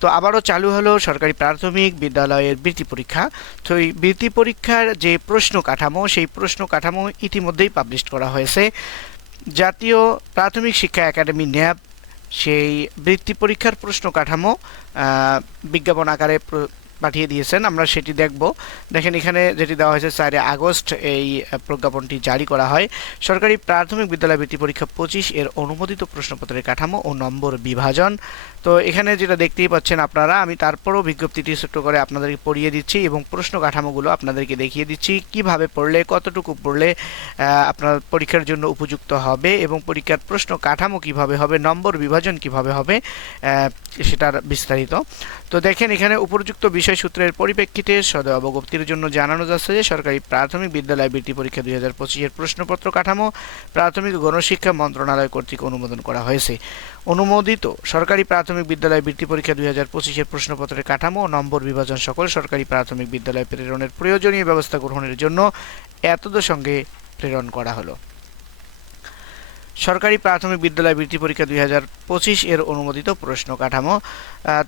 তো আবারও চালু হলো সরকারি প্রাথমিক বিদ্যালয়ের বৃত্তি পরীক্ষা। তো এই বৃত্তি পরীক্ষার যে প্রশ্ন কাঠামো, সেই প্রশ্ন কাঠামো ইতিমধ্যেই পাবলিশ করা হয়েছে। জাতীয় প্রাথমিক শিক্ষা একাডেমি, ন্যাব, সেই বৃত্তি পরীক্ষার প্রশ্ন কাঠামো বিজ্ঞাপন আকারে পাঠিয়ে দিয়েছেন, আমরা সেটি দেখব। দেখেন, এখানে যেটি দেওয়া হয়েছে, চারে আগস্ট এই প্রজ্ঞাপনটি জারি করা হয়। সরকারি প্রাথমিক বিদ্যালয় বৃত্তি পরীক্ষা পঁচিশ, এর অনুমোদিত প্রশ্নপত্রের কাঠামো ও নম্বর বিভাজন। তো এখানে যেটা দেখতেই পাচ্ছেন আপনারা, আমি তারপরও বিজ্ঞপ্তিটি ছোট্ট করে আপনাদেরকে পড়িয়ে দিচ্ছি এবং প্রশ্ন কাঠামোগুলো আপনাদেরকে দেখিয়ে দিচ্ছি, কীভাবে পড়লে, কতটুকু পড়লে আপনার পরীক্ষার জন্য উপযুক্ত হবে এবং পরীক্ষার প্রশ্ন কাঠামো কীভাবে হবে, নম্বর বিভাজন কীভাবে হবে সেটার বিস্তারিত। তো দেখেন, এখানে উপযুক্ত বিষয় সূত্রের পরিপ্রেক্ষিতে সদয় অবগতির জন্য জানানো যাচ্ছে যে, সরকারি প্রাথমিক বিদ্যালয় বৃত্তি পরীক্ষা দুই হাজার পঁচিশের প্রশ্নপত্র কাঠামো প্রাথমিক গণশিক্ষা মন্ত্রণালয় কর্তৃক অনুমোদন করা হয়েছে। অনুমোদিত সরকারি প্রাথমিক বিদ্যালয় বৃত্তি পরীক্ষা দুই হাজার পঁচিশের প্রশ্নপত্রের কাঠামো নম্বর বিভাজন সকল সরকারি প্রাথমিক বিদ্যালয় প্রেরণের প্রয়োজনীয় ব্যবস্থা গ্রহণের জন্য এতদ সঙ্গে প্রেরণ করা হলো। সরকারি প্রাথমিক বিদ্যালয় বৃত্তি পরীক্ষা দুই হাজার পঁচিশ এর অনুমোদিত প্রশ্ন কাঠামো।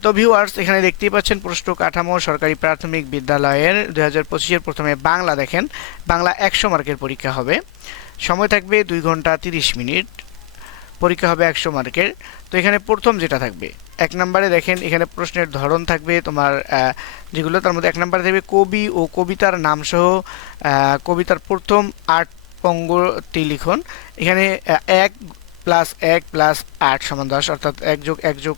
তো ভিউয়ার্স এখানে দেখতেই পাচ্ছেন প্রশ্ন কাঠামো সরকারি প্রাথমিক বিদ্যালয়ের দুই হাজার পঁচিশের প্রথমে বাংলা দেখেন। বাংলা একশো মার্কের পরীক্ষা হবে। সময় থাকবে দুই ঘণ্টা তিরিশ মিনিট। পরীক্ষা হবে একশো মার্কের। তো এখানে প্রথম যেটা থাকবে, এক নম্বরে দেখেন এখানে প্রশ্নের ধরন থাকবে তোমার যেগুলো তার মধ্যে এক নম্বরে থাকবে কবি ও কবিতার নামসহ কবিতার প্রথম আট পঙ্গটি লিখন। এখানে এক প্লাস এক প্লাস আট সমান দশ, অর্থাৎ এক যোগ এক যোগ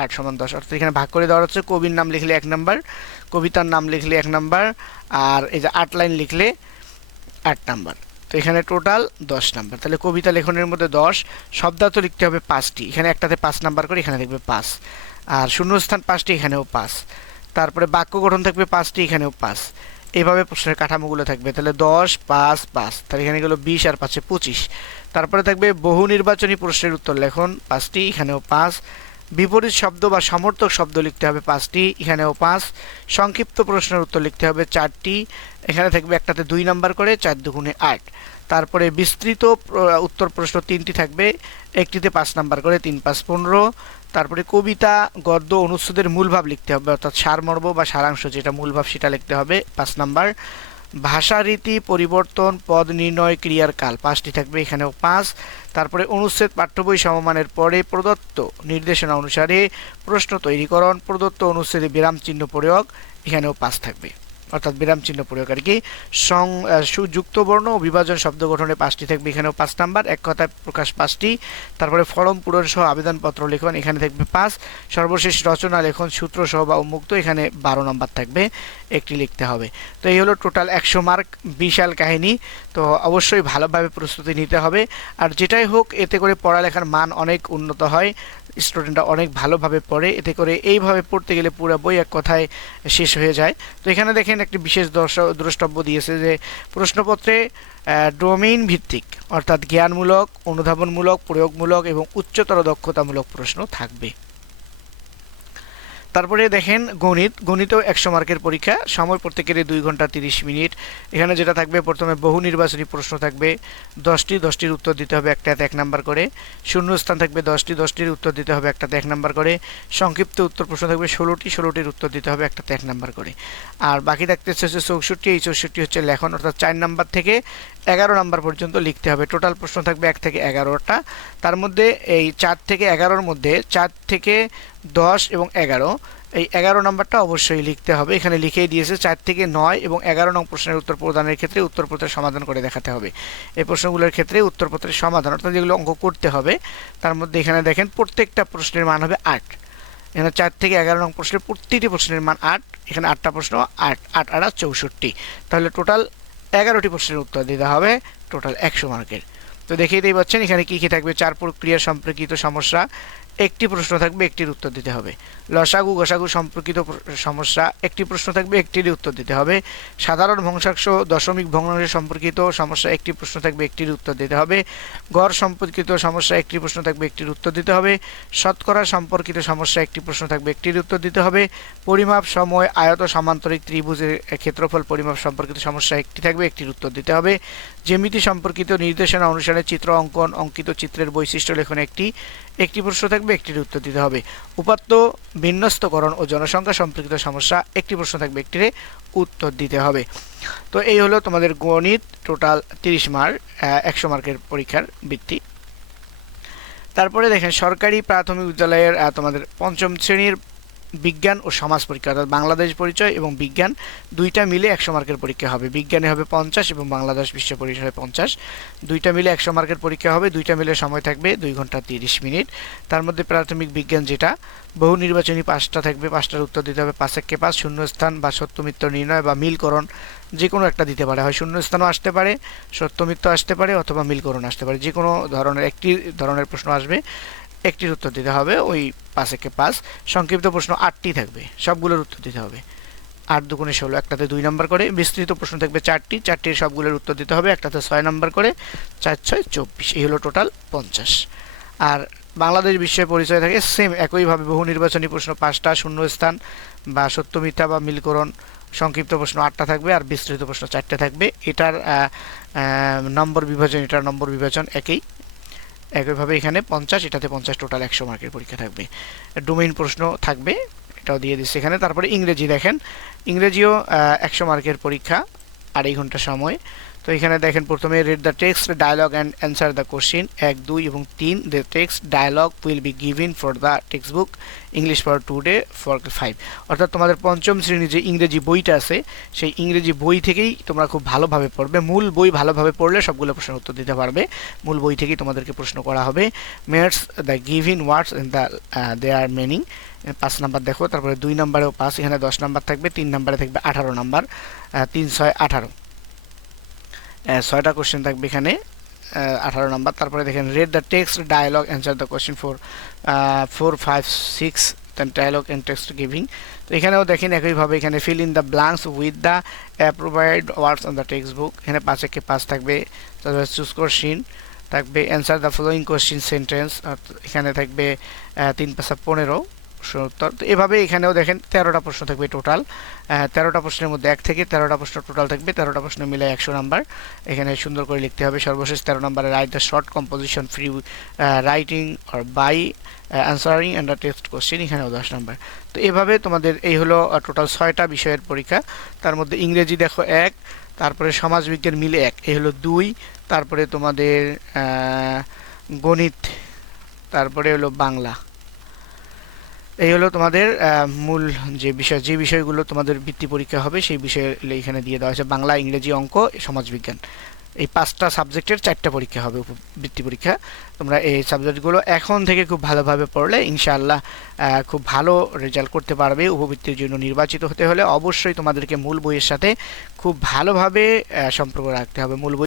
আট সমান দশ। অর্থাৎ এখানে ভাগ করে দেওয়া হচ্ছে। কবির নাম লিখলে এক নাম্বার কবিতার নাম লিখলে এক নাম্বার আর এই যে আট লাইন লিখলে আট নাম্বার তো এখানে টোটাল দশ নাম্বার তাহলে কবিতা লেখনের মধ্যে দশ, শব্দার্থ লিখতে হবে পাঁচটি। এখানে একটাতে পাঁচ নাম্বার করে, এখানে দেখবে পাঁচ। আর শূন্যস্থান পাঁচটি, এখানেও পাঁচ। তারপরে বাক্য গঠন থাকবে পাঁচটি, এখানেও পাঁচ। এইভাবে প্রশ্নের কাঠামোগুলো থাকবে। তাহলে দশ, পাঁচ পাঁচ। তাহলে এখানে গেলো বিশ আর পাঁচে পঁচিশ। তারপরে থাকবে বহু নির্বাচনী প্রশ্নের উত্তর লেখন। পাঁচটি, এখানেও পাঁচ। বিপরীত শব্দ বা সমর্থক শব্দ লিখতে হবে পাঁচটি, এখানেও পাঁচ। সংক্ষিপ্ত প্রশ্নের উত্তর লিখতে হবে চারটি, এখানে থাকবে একটাতে দুই নাম্বার করে, চার দুগুণে আট। তারপরে বিস্তৃত উত্তর প্রশ্ন তিনটি থাকবে, একটিতে পাঁচ নাম্বার করে, তিন পাঁচ পনেরো। তারপরে কবিতা, গদ্য, অনুচ্ছেদের মূলভাব লিখতে হবে, অর্থাৎ সারমর্ম বা সারাংশ যেটা মূলভাব সেটা লিখতে হবে পাঁচ নাম্বার। ভাষারীতি, পরিবর্তন, পদ নির্ণয়, ক্রিয়ার কাল, পাঁচটি থাকবে এখানেও পাঁচ। তারপরে অনুচ্ছেদ পাঠ্য বই সমমানের পরে প্রদত্ত নির্দেশনা অনুসারে প্রশ্ন তৈরিকরণ, প্রদত্ত অনুচ্ছেদে বিরাম চিহ্ন প্রয়োগ, এখানেও পাঁচ থাকবে। অর্থাৎ বিরাম চিহ্ন আর কি। সং সুযুক্ত বর্ণ ও বিভাজন শব্দ গঠনে পাঁচটি থাকবে। এখানেও পাঁচ নাম্বার, এক কথায় প্রকাশ পাঁচটি। তারপরে ফরম পূরণ সহ আবেদনপত্র লেখন, এখানে থাকবে পাঁচ। সর্বশেষ রচনা, লেখন, সূত্র সহ বা উন্মুক্ত, এখানে বারো নম্বর থাকবে, একটি লিখতে হবে। তো এই হলো টোটাল একশো মার্ক, বিশাল কাহিনী। তো অবশ্যই ভালোভাবে প্রস্তুতি নিতে হবে। আর যেটাই হোক, এতে করে পড়ালেখার মান অনেক উন্নত হয়। স্টুডেন্টরা অনেক ভালোভাবে পড়ে। এতে করে এইভাবে পড়তে গেলে পুরো বই এক কথায় শেষ হয়ে যায়। তো এখানে দেখেন একটি বিশেষ দ্রষ্টব্য দিয়েছে যে, প্রশ্নপত্রে ডোমেইন ভিত্তিক, অর্থাৎ জ্ঞানমূলক, অনুধাবনমূলক, প্রয়োগমূলক এবং উচ্চতর দক্ষতামূলক প্রশ্ন থাকবে। তারপরে দেখেন গণিত। গণিতেও একশো মার্কের পরীক্ষা। সময় প্রত্যেকের দুই ঘণ্টা তিরিশ মিনিট। এখানে যেটা থাকবে, প্রথমে বহু নির্বাচনী প্রশ্ন থাকবে। দশটি, দশটির উত্তর দিতে হবে একটাতে এক নাম্বার করে। শূন্যস্থান থাকবে দশটি, দশটির উত্তর দিতে হবে একটাতে এক নাম্বার করে। সংক্ষিপ্ত উত্তর প্রশ্ন থাকবে ষোলোটি, ষোলোটির উত্তর দিতে হবে একটাতে এক নাম্বার করে। আর বাকি থাকতেছে হচ্ছে চৌষট্টি। এই চৌষট্টি হচ্ছে লেখন, অর্থাৎ চার নাম্বার থেকে এগারো নাম্বার পর্যন্ত লিখতে হবে। টোটাল প্রশ্ন থাকবে এক থেকে এগারোটা। তার মধ্যে এই চার থেকে এগারোর মধ্যে চার থেকে দশ এবং এগারো, এই এগারো নম্বরটা অবশ্যই লিখতে হবে। এখানে লিখেই দিয়েছে চার থেকে নয় এবং এগারো নং প্রশ্নের উত্তর প্রদানের ক্ষেত্রে উত্তরপত্রের সমাধান করে দেখাতে হবে। এই প্রশ্নগুলোর ক্ষেত্রে উত্তরপত্রের সমাধান, অর্থাৎ যেগুলো অঙ্ক করতে হবে, তার মধ্যে এখানে দেখেন প্রত্যেকটা প্রশ্নের মান হবে আট। এখানে চার থেকে এগারো নং প্রশ্নের প্রতিটি প্রশ্নের মান আট, এখানে আটটা প্রশ্ন আট আট আট চৌষট্টি। তাহলে টোটাল এগারোটি প্রশ্নের উত্তর দিতে হবে টোটাল একশো মার্কের তো দেখিয়ে দেখেই পাচ্ছেন, এখানে কী কী থাকবে? চার প্রক্রিয়া সম্পর্কিত সমস্যা একটি প্রশ্ন থাকবে, একটির উত্তর দিতে হবে। লসাগু গসাগু সম্পর্কিত প্র- সমস্যা, একটি প্রশ্ন থাকবে, একটিরই উত্তর দিতে হবে। সাধারণ ভগ্নাংশ, দশমিক ভগ্নাংশ সম্পর্কিত সমস্যা, একটি প্রশ্ন থাকবে একটির উত্তর দিতে হবে। গড় সম্পর্কিত সমস্যা, একটি প্রশ্ন থাকবে, একটির উত্তর দিতে হবে। শতকরা সম্পর্কিত সমস্যা, একটি প্রশ্ন থাকবে একটির উত্তর দিতে হবে। পরিমাপ, সময়, আয়ত, সমান্তরিক ত্রিভুজের ক্ষেত্রফল, পরিমাপ সম্পর্কিত সমস্যা, একটি থাকবে, একটির উত্তর দিতে হবে। জ্যামিতি সম্পর্কিত নির্দেশনা অনুসারে চিত্র অঙ্কন, অঙ্কিত চিত্রের বৈশিষ্ট্য লেখন একটি একটি প্রশ্ন থাকবে একটির উত্তর দিতে হবে। উপাত্ত, বিন্যস্তকরণ ও জনসংখ্যা সম্পর্কিত সমস্যা, একটি প্রশ্ন থাকবে, একটির উত্তর দিতে হবে। তো এই হলো তোমাদের গণিত, টোটাল তিরিশ মার্ক একশো মার্কের পরীক্ষার বৃত্তি। তারপরে দেখেন, সরকারি প্রাথমিক বিদ্যালয়ের তোমাদের পঞ্চম শ্রেণির বিজ্ঞান ও সমাজ পরীক্ষা, অর্থাৎ বাংলাদেশ পরিচয় এবং বিজ্ঞান, দুইটা মিলে একশো মার্কের পরীক্ষা হবে। বিজ্ঞানে হবে পঞ্চাশ এবং বাংলাদেশ বিশ্ব পরিচয় পঞ্চাশ। দুইটা মিলে একশো মার্কের পরীক্ষা হবে, দুইটা মিলে সময় থাকবে দুই ঘণ্টা তিরিশ মিনিট। তার মধ্যে প্রাথমিক বিজ্ঞান যেটা, বহু নির্বাচনী পাঁচটা থাকবে, পাঁচটার উত্তর দিতে হবে, পাঁচ একে পাঁচ, শূন্যস্থান বা সত্যমিত্র নির্ণয় বা মিলকরণ যে কোনো একটা দিতে পারে। হয় শূন্যস্থানও আসতে পারে, সত্যমিত্র আসতে পারে অথবা মিলকরণ আসতে পারে। যে কোনো ধরনের, একটি ধরনের প্রশ্ন আসবে। একটির উত্তর দিতে হবে, ওই পাঁচ একে পাঁচ। সংক্ষিপ্ত প্রশ্ন আটটি থাকবে, সবগুলোর উত্তর দিতে হবে। আট দুগুণে ষোলো, একটাতে দুই নম্বর করে। বিস্তৃত প্রশ্ন থাকবে চারটি, চারটির সবগুলোর উত্তর দিতে হবে, একটাতে ছয় নম্বর করে। চার, ছয়, চব্বিশ, এই হলো টোটাল পঞ্চাশ। আর বাংলাদেশ বিশ্বের পরিচয় থাকে, সেম একইভাবে বহু নির্বাচনী প্রশ্ন, পাঁচটা শূন্যস্থান বা সত্য, মিথ্যা বা মিলকরণ। সংক্ষিপ্ত প্রশ্ন আটটা থাকবে আর বিস্তৃত প্রশ্ন চারটে থাকবে। এটার নম্বর বিভাজন, এটার নম্বর বিভাজন একই। একইভাবে এখানে পঞ্চাশ, এটাতে পঞ্চাশ টোটাল একশো মার্কের পরীক্ষা থাকবে। ডোমেইন প্রশ্ন থাকবে, এটাও দিয়ে দিচ্ছে এখানে। তারপরে ইংরেজি দেখেন। ইংরেজিও একশো মার্কের পরীক্ষা, আড়াই ঘণ্টা সময়। তো এখানে দেখেন প্রথমে read the text dialogue and answer the question এক, দুই এবং তিন the text dialogue will be given for the textbook English for today for five অর্থাৎ তোমাদের পঞ্চম শ্রেণির যে ইংরেজি বইটা আছে, সেই ইংরেজি বই থেকেই তোমরা খুব ভালোভাবে পড়বে। মূল বই ভালোভাবে পড়লে সবগুলো প্রশ্নের উত্তর দিতে পারবে। মূল বই থেকেই তোমাদেরকে প্রশ্ন করা হবে। Mayors the given words in the they are meaning পাঁচ নাম্বার দেখো, তারপরে দুই নাম্বারেও পাঁচ, এখানে দশ নাম্বার থাকবে, তিন নাম্বারে থাকবে আঠারো নাম্বার তিন, ছয়, আঠারো। ছয়টা কোশ্চেন থাকবে এখানে। আঠারো নাম্বার। তারপরে দেখেন read the text dialogue answer the question four four five six dialogue and text giving তো এখানেও দেখেন, একইভাবে এখানে fill in the blanks with the a provided words on the textbook এখানে পাঁচ একে পাঁচ থাকবে। তারপরে চুজ কোশ্চিন থাকবে। Answer the following question sentence এখানে থাকবে তিন পাঁচা পনেরো। প্রশ্নের উত্তর তো এভাবে এখানেও দেখেন তেরোটা প্রশ্ন থাকবে টোটাল। তেরোটা প্রশ্নের মধ্যে এক থেকে তেরোটা প্রশ্ন টোটাল থাকবে। তেরোটা প্রশ্ন মিলে একশো নাম্বার। এখানে সুন্দর করে লিখতে হবে সর্বশেষ তেরো নাম্বারে write the short composition free writing or by answering and the text question এখানেও দশ নাম্বার। তো এভাবে তোমাদের এই হলো টোটাল ছয়টা বিষয়ের পরীক্ষা। তার মধ্যে ইংরেজি দেখো এক, তারপরে সমাজবিজ্ঞান মিলে এক, এই হলো দুই, তারপরে তোমাদের গণিত, তারপরে হলো বাংলা। এই হলো তোমাদের মূল যে বিষয়, যে বিষয়গুলো তোমাদের বৃত্তি পরীক্ষা হবে, সেই বিষয়ে এখানে দিয়ে দেওয়া হয়েছে বাংলা, ইংরেজি অঙ্ক, সমাজবিজ্ঞান। এই পাঁচটা সাবজেক্টের চারটা পরীক্ষা হবে বৃত্তি পরীক্ষা। তোমরা এই সাবজেক্টগুলো এখন থেকে খুব ভালোভাবে পড়লে ইনশাআল্লাহ খুব ভালো রেজাল্ট করতে পারবে। উপবৃত্তির জন্য নির্বাচিত হতে হলে অবশ্যই তোমাদেরকে মূল বইয়ের সাথে খুব ভালোভাবে সম্পর্ক রাখতে হবে। মূল বই